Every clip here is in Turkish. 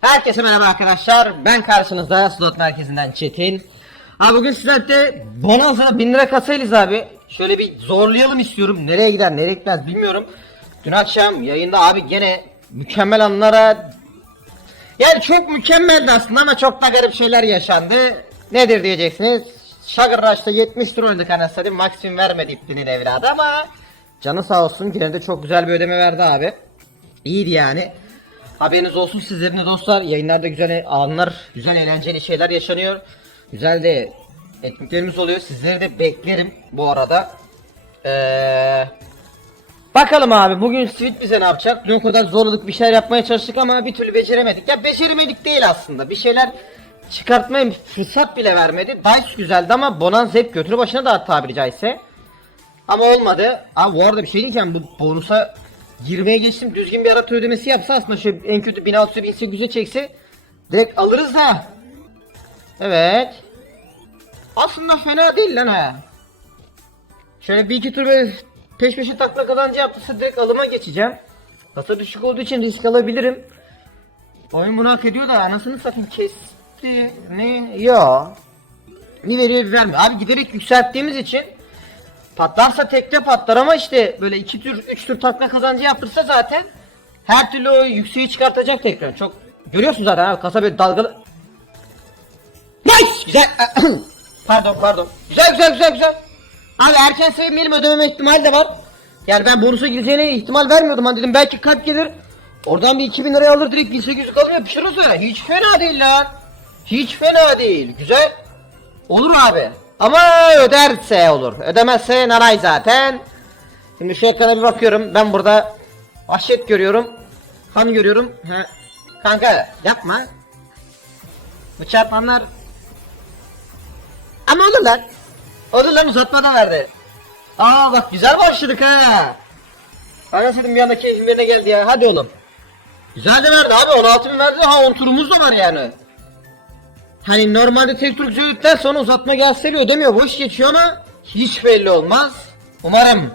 Herkese merhaba arkadaşlar. Ben karşınızda slot merkezinden Çetin. Abi bugün sizlerle Bonanza'da 1000 lira kasayız abi. Şöyle bir zorlayalım istiyorum. Nereye gider nereye gitmez bilmiyorum. Dün akşam yayında abi gene mükemmel anlara yani çok mükemmeldi aslında ama çok da garip şeyler yaşandı. Nedir diyeceksiniz? Sugar Rush'ta 70 tur oynadık anasını. Maksimum vermedi iptinin evladı ama canı sağ olsun gene de çok güzel bir ödeme verdi abi. İyiydi yani. Haberiniz olsun sizlerin de dostlar. Yayınlarda güzel anlar, güzel eğlenceli şeyler yaşanıyor. Güzel de etkinliklerimiz oluyor. Sizleri de beklerim bu arada. Ee, bakalım abi bugün Sweet bize ne yapacak? Dün kadar zorladık bir şeyler yapmaya çalıştık ama bir türlü beceremedik. Ya beceremedik değil aslında. Bir şeyler çıkartmaya fırsat bile vermedi. Dice güzeldi ama Bonanza hep götürü başına da tabiri caizse. Ama olmadı. Abi bu arada bir şey diyeceğim bu bonusa girmeye geçtim düzgün bir arata ödemesi yapsa aslında şu en kötü 1600'e 1800'e çekse direkt alırız ha. Evet. Aslında fena değil lan ha. Şöyle bir iki tur böyle peş peşe takla kazancı yaptıysa direkt alıma geçeceğim. Kasa düşük olduğu için risk alabilirim. Oyun bunu hak ediyor da anasını satayım kesti. Ne? Yo. Bir veriyor vermiyor. Abi giderek yükselttiğimiz için Patlarsa tekte patlar ama işte böyle iki tür üç tür takla kazancı yaptırsa zaten her türlü o yükseği çıkartacak tekrar. Çok görüyorsun zaten abi kasa böyle dalgalı. Nice! Güzel. pardon pardon. Güzel güzel güzel güzel. Abi erken sevmeyelim ödememe ihtimali de var. Yani ben bonusa gireceğine ihtimal vermiyordum. Hani dedim belki kalp gelir. Oradan bir 2000 liraya alır direkt 1800 kalır yapıştırırız öyle. Hiç fena değil lan. Hiç fena değil. Güzel. Olur abi. Ama öderse olur. Ödemezse naray zaten. Şimdi şu ekrana bir bakıyorum. Ben burada vahşet görüyorum. Kan görüyorum. Ha. Kanka yapma. Bu çarpanlar ama olur lan. Olur lan uzatmadan verdi. Aa bak güzel başladık ha. Anasının bir anda keyfim yerine geldi ya. Hadi oğlum. Güzel de verdi abi 16 bin verdi. Ha 10 turumuz da var yani. Hani normalde tur güzellikten sonra uzatma gelse bir ödemiyor. Boş geçiyor ama hiç belli olmaz. Umarım.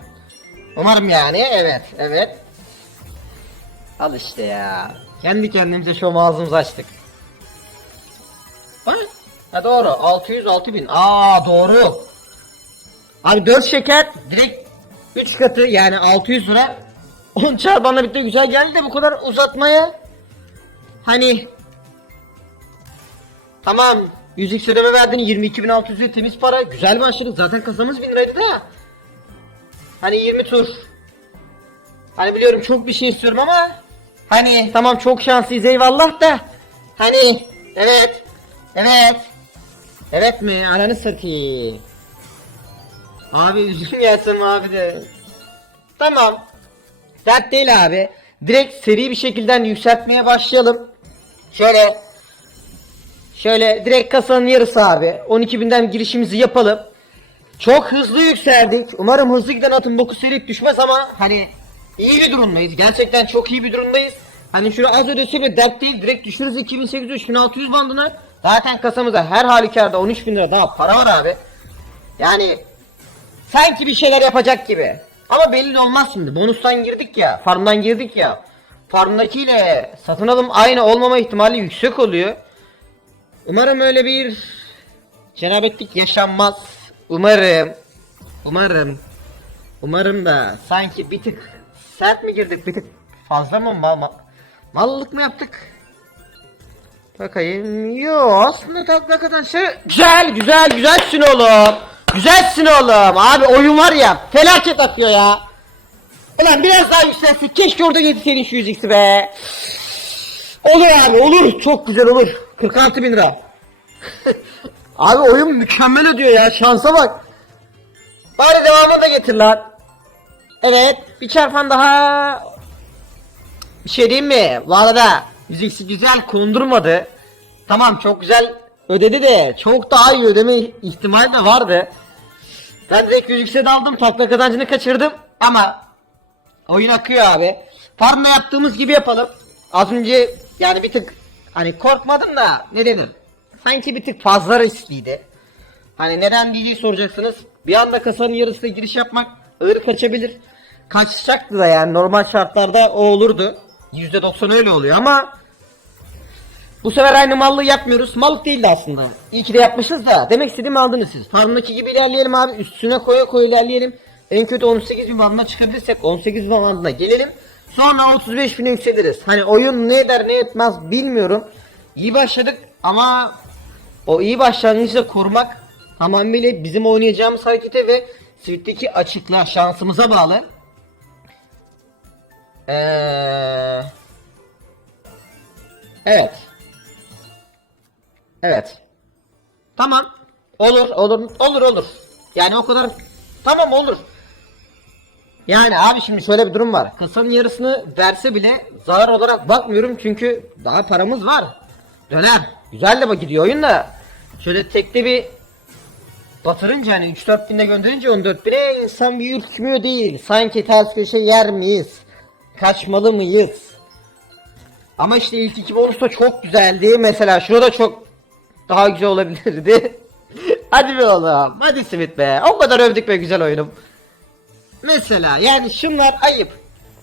Umarım yani evet evet. Al işte ya. Kendi kendimize şu ağzımızı açtık. Ha? ha doğru 600 6000. Aa doğru. Abi 4 şeker direkt 3 katı yani 600 lira. 10 çarpanla birlikte güzel geldi de bu kadar uzatmaya. Hani Tamam. 100x ödeme verdin 22.600 lira temiz para. Güzel başladık. Zaten kasamız 1000 liraydı da. Hani 20 tur. Hani biliyorum çok bir şey istiyorum ama. Hani tamam çok şanslıyız eyvallah da. Hani evet. Evet. Evet mi? Ananı satayım. Abi üzgün gelsin abi de. Tamam. Dert değil abi. Direkt seri bir şekilde yükseltmeye başlayalım. Şöyle Şöyle direkt kasanın yarısı abi. 12.000'den girişimizi yapalım. Çok hızlı yükseldik. Umarım hızlı giden atın boku serik düşmez ama hani iyi bir durumdayız. Gerçekten çok iyi bir durumdayız. Hani şunu az ödese bile dert değil. Direkt düşürürüz 2800-3600 bandına. Zaten kasamıza her halükarda 13.000 lira daha para var abi. Yani sanki bir şeyler yapacak gibi. Ama belli olmaz şimdi. Bonustan girdik ya. Farmdan girdik ya. Farmdakiyle satın alım aynı olmama ihtimali yüksek oluyor. Umarım öyle bir cenabetlik yaşanmaz. Umarım. Umarım. Umarım da sanki bir tık sert mi girdik bir tık fazla mı mal, mal mallık mı yaptık? Bakayım. Yo aslında takla kadar şey güzel güzel güzelsin oğlum. Güzelsin oğlum. Abi oyun var ya felaket akıyor ya. Ulan biraz daha yükselsin. Keşke orada yedi şu 100x'i be. Olur abi olur. Çok güzel olur. 46 bin lira. Abi oyun mükemmel ödüyor ya. Şansa bak. Bari devamını da getir lan. Evet. Bir çarpan daha. Bir şey diyeyim mi? Arada müziksi güzel kondurmadı. Tamam çok güzel ödedi de çok daha iyi ödeme ihtimali de vardı. Ben direkt müzikse daldım. Takla kazancını kaçırdım. Ama oyun akıyor abi. Farmla yaptığımız gibi yapalım. Az önce yani bir tık hani korkmadım da ne denir? Sanki bir tık fazla riskliydi. Hani neden diye soracaksınız. Bir anda kasanın yarısına giriş yapmak ağır kaçabilir. Kaçacaktı da yani normal şartlarda o olurdu. %90 öyle oluyor ama Bu sefer aynı mallığı yapmıyoruz. Mallık değildi aslında. İyi ki de yapmışız da. Demek istediğimi aldınız siz. Farmdaki gibi ilerleyelim abi. Üstüne koya koya ilerleyelim. En kötü 18 bin bandına çıkabilirsek 18 bin bandına gelelim. Sonra 35 bine yükseliriz. Hani oyun ne eder ne etmez bilmiyorum. İyi başladık ama o iyi başlangıcı da kurmak tamamıyla bizim oynayacağımız harekete ve Switch'teki açıklığa şansımıza bağlı. Eee... Evet. Evet. Tamam. Olur, olur, olur, olur. Yani o kadar tamam olur. Yani abi şimdi şöyle bir durum var. Kasanın yarısını verse bile zarar olarak bakmıyorum çünkü daha paramız var. Döner. Güzel de gidiyor oyun da. Şöyle tekte bir batırınca hani 3-4 binde gönderince 14 bine insan bir ürkmüyor değil. Sanki ters köşe yer miyiz? Kaçmalı mıyız? Ama işte ilk iki da çok güzeldi. Mesela şurada çok daha güzel olabilirdi. hadi be oğlum. Hadi Smith be. O kadar övdük be güzel oyunum. Mesela yani şunlar ayıp.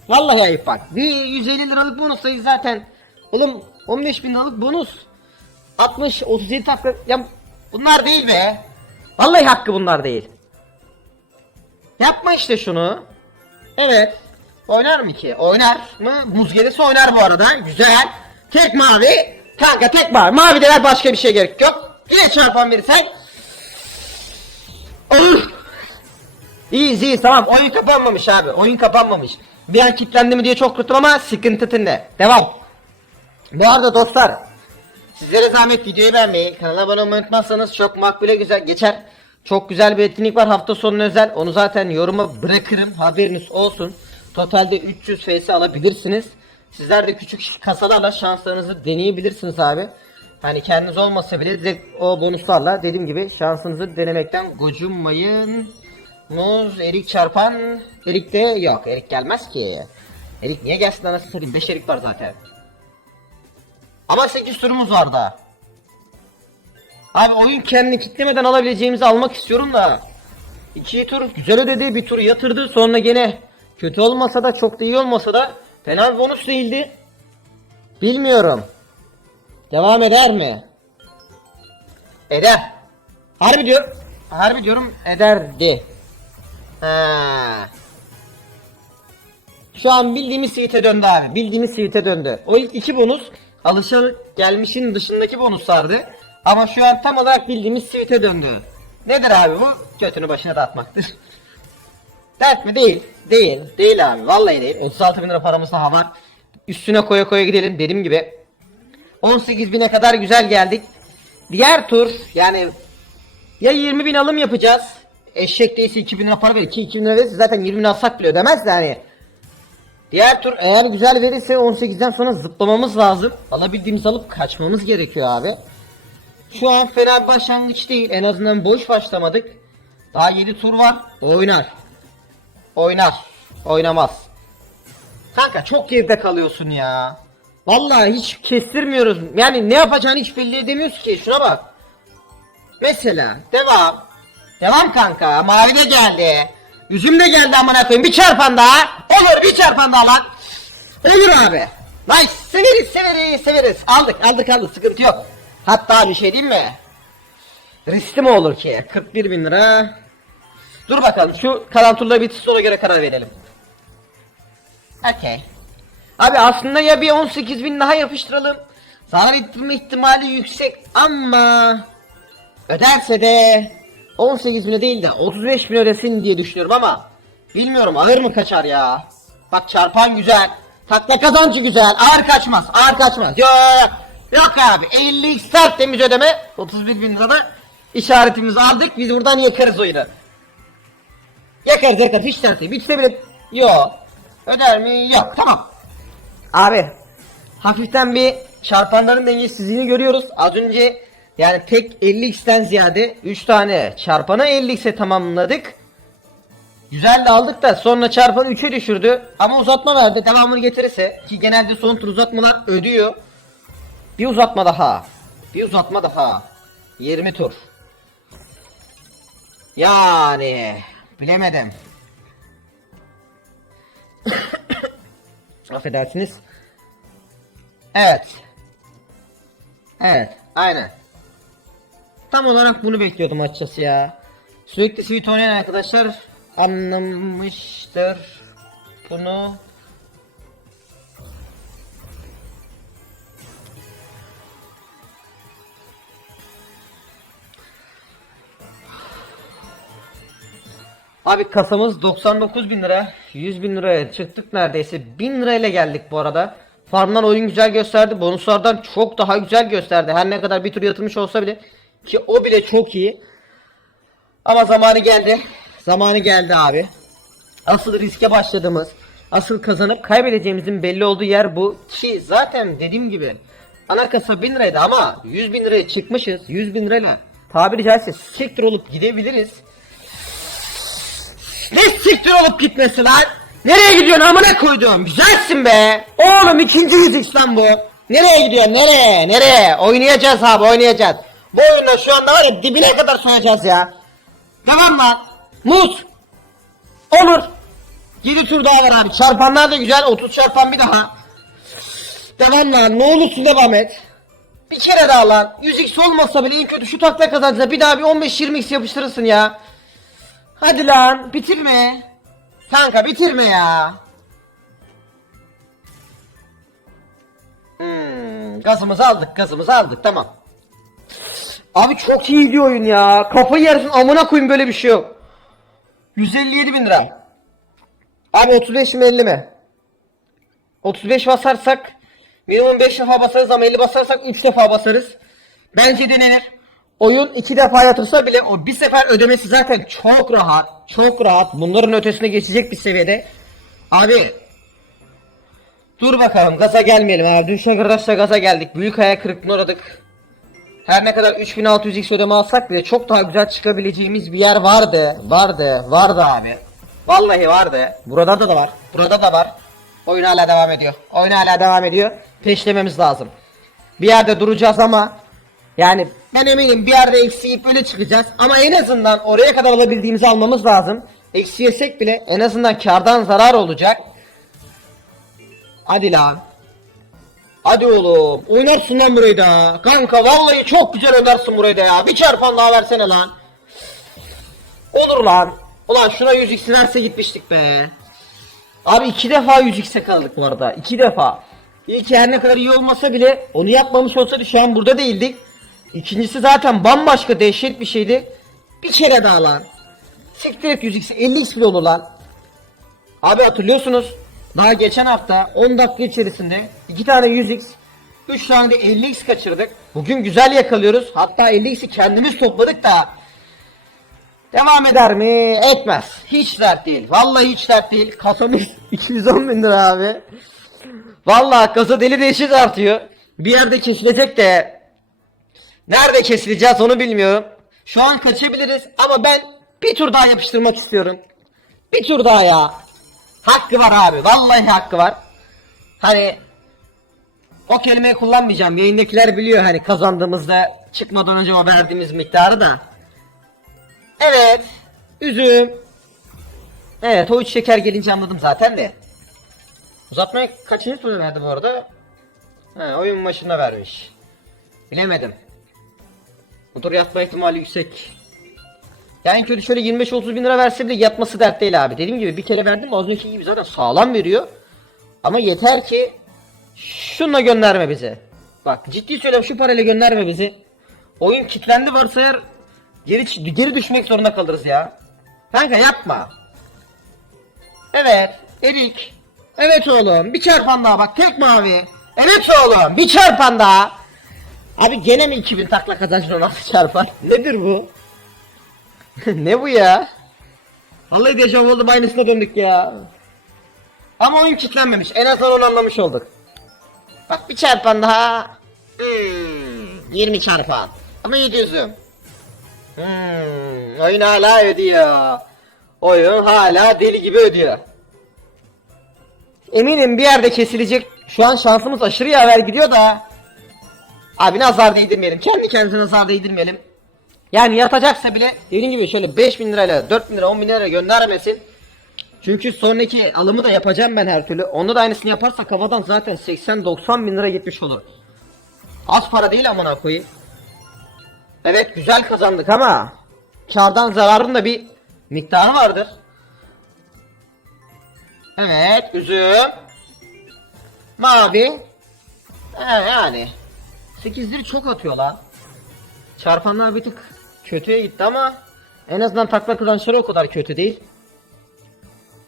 Vallahi ayıp bak. Bir 150 liralık bonus sayı zaten. Oğlum 15 bin liralık bonus. 60 37 dakika. Ya bunlar değil be. Vallahi hakkı bunlar değil. Yapma işte şunu. Evet. Oynar mı ki? Oynar mı? Buz gelirse oynar bu arada. Güzel. Tek mavi. Kanka tek mavi. Mavi de ver başka bir şey gerek yok. Yine çarpan verirsen. Olur. İyiyiz iyiyiz tamam. Oyun kapanmamış abi. Oyun kapanmamış. Bir an kilitlendi mi diye çok korktum ama sıkıntı tinde. Devam. Bu arada dostlar. Sizlere zahmet videoyu beğenmeyi, kanala abone olmayı unutmazsanız çok makbule güzel geçer. Çok güzel bir etkinlik var hafta sonu özel. Onu zaten yoruma bırakırım. Haberiniz olsun. Totalde 300 FS alabilirsiniz. Sizler de küçük kasalarla şanslarınızı deneyebilirsiniz abi. Hani kendiniz olmasa bile direkt o bonuslarla dediğim gibi şansınızı denemekten gocunmayın. Muz, erik çarpan, erik de yok. Erik gelmez ki. Erik niye gelsin anasını satayım? 5 erik var zaten. Ama 8 turumuz var da. Abi oyun kendini kitlemeden alabileceğimizi almak istiyorum da. İki tur güzel ödedi bir tur yatırdı sonra gene kötü olmasa da çok da iyi olmasa da fena bonus değildi. Bilmiyorum. Devam eder mi? Eder. Harbi diyor. Harbi diyorum ederdi. Ha. Şu an bildiğimiz suite'e döndü abi. Bildiğimiz suite'e döndü. O ilk iki bonus alışan gelmişin dışındaki bonuslardı. Ama şu an tam olarak bildiğimiz suite'e döndü. Nedir abi bu? Götünü başına dağıtmaktır. Dert mi? Değil. Değil. Değil abi. Vallahi değil. 36 bin lira paramız daha var. Üstüne koya koya gidelim dediğim gibi. 18 bine kadar güzel geldik. Diğer tur yani ya 20 bin alım yapacağız. Eşek değilse 2000 lira para verir ki 2000 lira verirse zaten 20 bin alsak bile ödemez de hani. Diğer tur eğer güzel verirse 18'den sonra zıplamamız lazım. Alabildiğimiz alıp kaçmamız gerekiyor abi. Şu an fena bir başlangıç değil. En azından boş başlamadık. Daha 7 tur var. Oynar. Oynar. Oynamaz. Kanka çok geride kalıyorsun ya. Vallahi hiç kestirmiyoruz. Yani ne yapacağını hiç belli edemiyoruz ki. Şuna bak. Mesela devam. Devam kanka. Mavi de geldi. Yüzüm de geldi amına koyayım. Bir çarpan daha. Olur bir çarpan daha lan. Olur abi. Nice. Severiz severiz severiz. Aldık aldık aldık. Sıkıntı yok. Hatta bir şey diyeyim mi? Riskli mi olur ki? 41 bin lira. Dur bakalım şu kalan turlar bitsin ona göre karar verelim. Okey. Abi aslında ya bir 18 bin daha yapıştıralım. Zarar etme ihtimali yüksek ama öderse de 18 bine değil de 35 bin ödesin diye düşünüyorum ama bilmiyorum ağır mı kaçar ya. Bak çarpan güzel. Takla kazancı güzel. Ağır kaçmaz. Ağır kaçmaz. Yok yok. Abi 50 start temiz ödeme 31 bin lirada işaretimizi aldık biz buradan yakarız oyunu. Yakarız yakarız hiç dert değil. Bitse bile yok. Öder mi? Yok tamam. Abi hafiften bir çarpanların dengesizliğini görüyoruz. Az önce yani tek 50x'ten ziyade 3 tane çarpanı 50x'e tamamladık. Güzel de aldık da sonra çarpanı 3'e düşürdü. Ama uzatma verdi. Devamını getirirse ki genelde son tur uzatmalar ödüyor. Bir uzatma daha. Bir uzatma daha. 20 tur. Yani bilemedim. Affedersiniz. Evet. Evet, aynen. Tam olarak bunu bekliyordum açıkçası ya. Sürekli Sweet oynayan arkadaşlar anlamıştır bunu. Abi kasamız 99 bin lira. 100 bin liraya çıktık neredeyse. 1000 lirayla geldik bu arada. Farmdan oyun güzel gösterdi. Bonuslardan çok daha güzel gösterdi. Her ne kadar bir tur yatırmış olsa bile. Ki o bile çok iyi. Ama zamanı geldi. Zamanı geldi abi. Asıl riske başladığımız, asıl kazanıp kaybedeceğimizin belli olduğu yer bu. Ki zaten dediğim gibi ana kasa 1000 liraydı ama 100 bin liraya çıkmışız. 100 bin lirayla tabiri caizse siktir olup gidebiliriz. Ne siktir olup gitmesi lan? Nereye gidiyorsun amına koydum? Güzelsin be. Oğlum ikinci yüzük lan bu. Nereye gidiyorsun? Nereye? Nereye? Oynayacağız abi oynayacağız. Bu oyunda şu anda var ya dibine kadar soyacağız ya. Tamam lan. Muz. Olur. 7 tur daha var abi. Çarpanlar da güzel. 30 çarpan bir daha. Devam lan. Ne olursun devam et. Bir kere daha lan. 100x olmasa bile en kötü şu takla kazancına bir daha bir 15-20x yapıştırırsın ya. Hadi lan bitirme. Kanka bitirme ya. Hmm, gazımızı aldık gazımızı aldık tamam. Abi çok iyi bir oyun ya. Kafayı yersin amına koyayım böyle bir şey yok. 157 bin lira. Abi 35 mi 50 mi? 35 basarsak minimum 5 defa basarız ama 50 basarsak 3 defa basarız. Bence denenir. Oyun 2 defa yatırsa bile o bir sefer ödemesi zaten çok rahat. Çok rahat. Bunların ötesine geçecek bir seviyede. Abi Dur bakalım gaza gelmeyelim abi. Dün Şangırdaş'ta gaza geldik. Büyük hayal kırıklığına uğradık. Her ne kadar 3600x ödeme alsak bile çok daha güzel çıkabileceğimiz bir yer vardı. Vardı. Vardı abi. Vallahi vardı. Burada da, da var. Burada da var. Oyun hala devam ediyor. Oyun hala devam ediyor. Peşlememiz lazım. Bir yerde duracağız ama yani ben eminim bir yerde eksiyip öyle çıkacağız. Ama en azından oraya kadar alabildiğimizi almamız lazım. Eksi yesek bile en azından kardan zarar olacak. Hadi lan. Hadi oğlum. Oynarsın lan burayı da. Kanka vallahi çok güzel oynarsın burayı da ya. Bir çarpan daha versene lan. Olur lan. Ulan şuna 100x verse gitmiştik be. Abi iki defa 100x'e kaldık bu arada. İki defa. İlk her ne kadar iyi olmasa bile onu yapmamış olsaydı şu an burada değildik. İkincisi zaten bambaşka dehşet bir şeydi. Bir kere daha lan. Siktir et 100x 50x bile olur lan. Abi hatırlıyorsunuz. Daha geçen hafta 10 dakika içerisinde 2 tane 100x 3 tane de 50x kaçırdık. Bugün güzel yakalıyoruz. Hatta 50x'i kendimiz topladık da Devam eder mi? Etmez. Hiç dert değil. Vallahi hiç dert değil. Kasamız 210 bin lira abi. Vallahi kasa deli değişik artıyor. Bir yerde kesilecek de nerede kesileceğiz onu bilmiyorum. Şu an kaçabiliriz ama ben bir tur daha yapıştırmak istiyorum. Bir tur daha ya. Hakkı var abi. Vallahi hakkı var. Hani o kelimeyi kullanmayacağım. Yayındakiler biliyor hani kazandığımızda çıkmadan önce o verdiğimiz miktarı da. Evet. Üzüm. Evet o üç şeker gelince anladım zaten de. Uzatmaya kaçıncı tur verdi bu arada? Ha, oyun başına vermiş. Bilemedim. Bu tur yatma ihtimali yüksek. Yani kötü şöyle 25-30 bin lira verse bile yatması dert değil abi. Dediğim gibi bir kere verdim az önceki gibi zaten sağlam veriyor. Ama yeter ki şunla gönderme bizi. Bak ciddi söylüyorum şu parayla gönderme bizi. Oyun kilitlendi varsayar geri, geri düşmek zorunda kalırız ya. Kanka yapma. Evet Erik. Evet oğlum bir çarpan daha bak tek mavi. Evet oğlum bir çarpan daha. Abi gene mi 2000 takla kazancın 16 çarpan? Nedir bu? ne bu ya? Vallahi dejavu oldu aynısına döndük ya. Ama oyun kilitlenmemiş. En azından onu anlamış olduk. Bak bir çarpan daha. Hmm, 20 çarpan. Ama 700'üm. Hmm, oyun hala ödüyor. Oyun hala deli gibi ödüyor. Eminim bir yerde kesilecek. Şu an şansımız aşırı yaver gidiyor da. Abi nazar değdirmeyelim. Kendi kendimize nazar değdirmeyelim. Yani yatacaksa bile dediğim gibi şöyle 5000 lirayla 4000 lira 10 bin lira göndermesin. Çünkü sonraki alımı da yapacağım ben her türlü. Onda da aynısını yaparsa kafadan zaten 80-90 bin lira gitmiş olur. Az para değil amına koyayım. Evet güzel kazandık ama kardan zararın da bir miktarı vardır. Evet üzüm. Mavi. He yani. 8'leri çok atıyor lan. Çarpanlar bir tık kötüye gitti ama en azından takla kazançları o kadar kötü değil.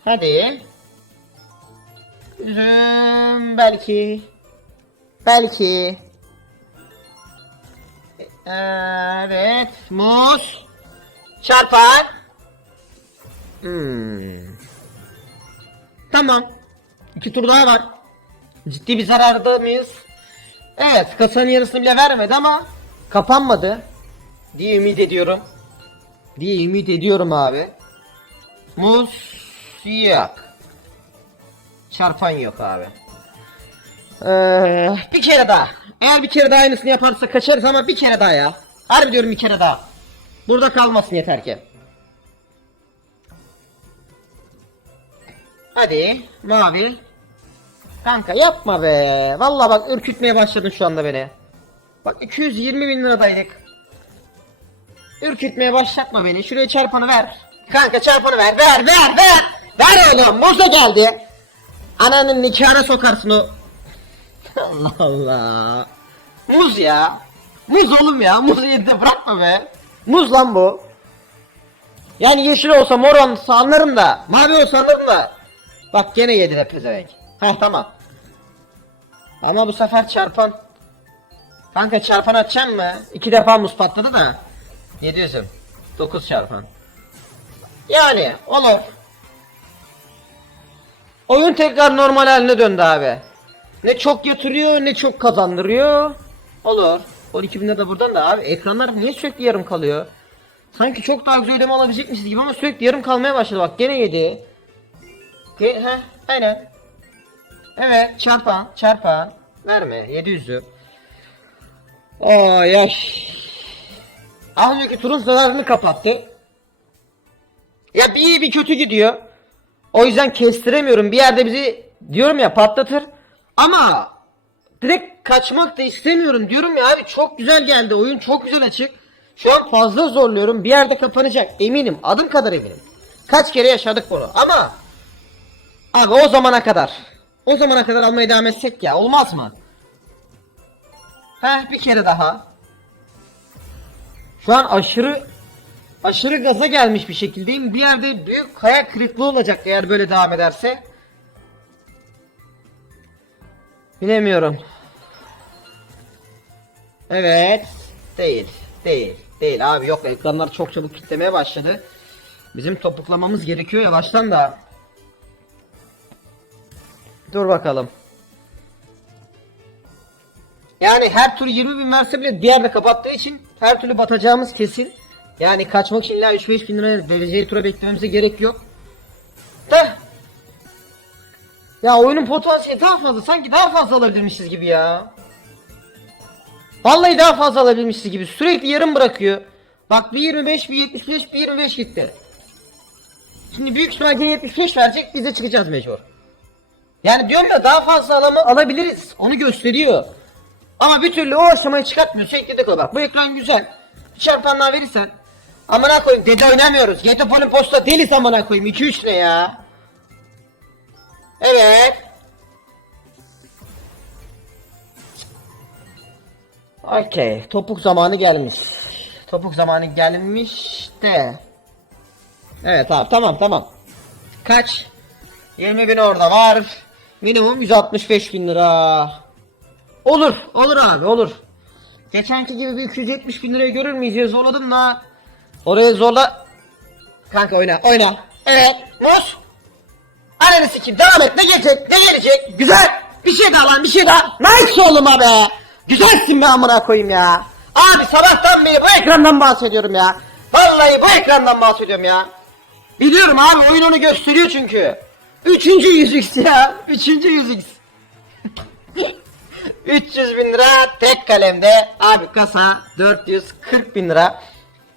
Hadi. Üzüm belki. Belki. Evet. Muz. Çarpan. Hmm. Tamam. İki tur daha var. Ciddi bir zararda mıyız? Evet. Kasanın yarısını bile vermedi ama kapanmadı. Diye ümit ediyorum. Diye ümit ediyorum abi. Muz yok. Çarpan yok abi. Ee, bir kere daha. Eğer bir kere daha aynısını yaparsa kaçarız ama bir kere daha ya. Harbi diyorum bir kere daha. Burada kalmasın yeter ki. Hadi mavi. Kanka yapma be. Vallahi bak ürkütmeye başladın şu anda beni. Bak 220 bin liradaydık. Ürkütmeye başlatma beni. Şuraya çarpanı ver. Kanka çarpanı ver. Ver ver ver. Ver oğlum. Muza geldi. Ananın nikahına sokarsın o. Allah Allah. Muz ya. Muz oğlum ya. Muzu yedi bırakma be. Muz lan bu. Yani yeşil olsa mor olsa anlarım da. Mavi olsa anlarım da. Bak gene yedi de pezevenk. Heh tamam. Ama bu sefer çarpan. Kanka çarpan açacaksın mı? İki defa muz patladı da. 700'üm. 9 çarpan. Yani olur. Oyun tekrar normal haline döndü abi. Ne çok yatırıyor ne çok kazandırıyor. Olur. 12 bin de buradan da abi ekranlar niye sürekli yarım kalıyor? Sanki çok daha güzel ödeme alabilecekmişiz gibi ama sürekli yarım kalmaya başladı bak gene yedi. Ge he aynen. Evet çarpan çarpan. Verme 700'ü. Ay ay. Az önceki turun zararını kapattı. Ya bir iyi bir kötü gidiyor. O yüzden kestiremiyorum. Bir yerde bizi diyorum ya patlatır. Ama direkt kaçmak da istemiyorum. Diyorum ya abi çok güzel geldi. Oyun çok güzel açık. Şu an fazla zorluyorum. Bir yerde kapanacak. Eminim. Adım kadar eminim. Kaç kere yaşadık bunu. Ama abi o zamana kadar. O zamana kadar almaya devam etsek ya. Olmaz mı? Heh bir kere daha. Şu an aşırı aşırı gaza gelmiş bir şekildeyim. Bir yerde büyük hayal kırıklığı olacak eğer böyle devam ederse. Bilemiyorum. Evet. Değil. Değil. Değil abi yok ekranlar çok çabuk kitlemeye başladı. Bizim topuklamamız gerekiyor yavaştan da. Dur bakalım. Yani her tur 20 bin verse bile diğer de kapattığı için her türlü batacağımız kesin. Yani kaçmak için illa 3-5 bin lira vereceği tura beklememize gerek yok. Da. Ya oyunun potansiyeli daha fazla sanki daha fazla alabilirmişiz gibi ya. Vallahi daha fazla alabilmişiz gibi sürekli yarım bırakıyor. Bak bir 25 bir 75 bir 25 gitti. Şimdi büyük ihtimalle 75 verecek biz de çıkacağız mecbur. Yani diyorum ya daha fazla alama alabiliriz. Onu gösteriyor. Ama bir türlü o aşamaya çıkartmıyor. Sürekli de bak bu ekran güzel. Çarpanlar verirsen. Amına koyayım dede oynamıyoruz. Getopon'un posta deliz amına koyayım. 2-3 ne ya? Evet. Okey. Topuk zamanı gelmiş. Topuk zamanı gelmiş de. Evet abi tamam tamam. Kaç? 20 bin orada var. Minimum 165 bin lira. Olur, olur abi, olur. Geçenki gibi bir 270 bin liraya görür müyüz diye zorladım da. Oraya zorla. Kanka oyna, oyna. Evet, Muz. Ananı sikeyim, devam et. Ne gelecek, ne gelecek? Güzel. Bir şey daha lan, bir şey daha. Nice oğlum abi. Güzelsin be amına koyayım ya. Abi sabahtan beri bu ekrandan bahsediyorum ya. Vallahi bu ekrandan bahsediyorum ya. Biliyorum abi oyun onu gösteriyor çünkü. Üçüncü yüzük ya. Üçüncü yüzük. 300 bin lira tek kalemde. Abi kasa 440 bin lira.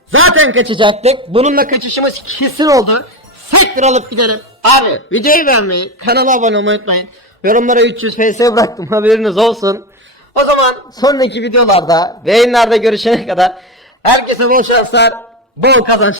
Zaten kaçacaktık. Bununla kaçışımız kesin oldu. Sektir alıp gidelim. Abi videoyu beğenmeyi, kanala abone olmayı unutmayın. Yorumlara 300 PS bıraktım haberiniz olsun. O zaman sonraki videolarda ve görüşene kadar herkese bol şanslar, bol kazançlar.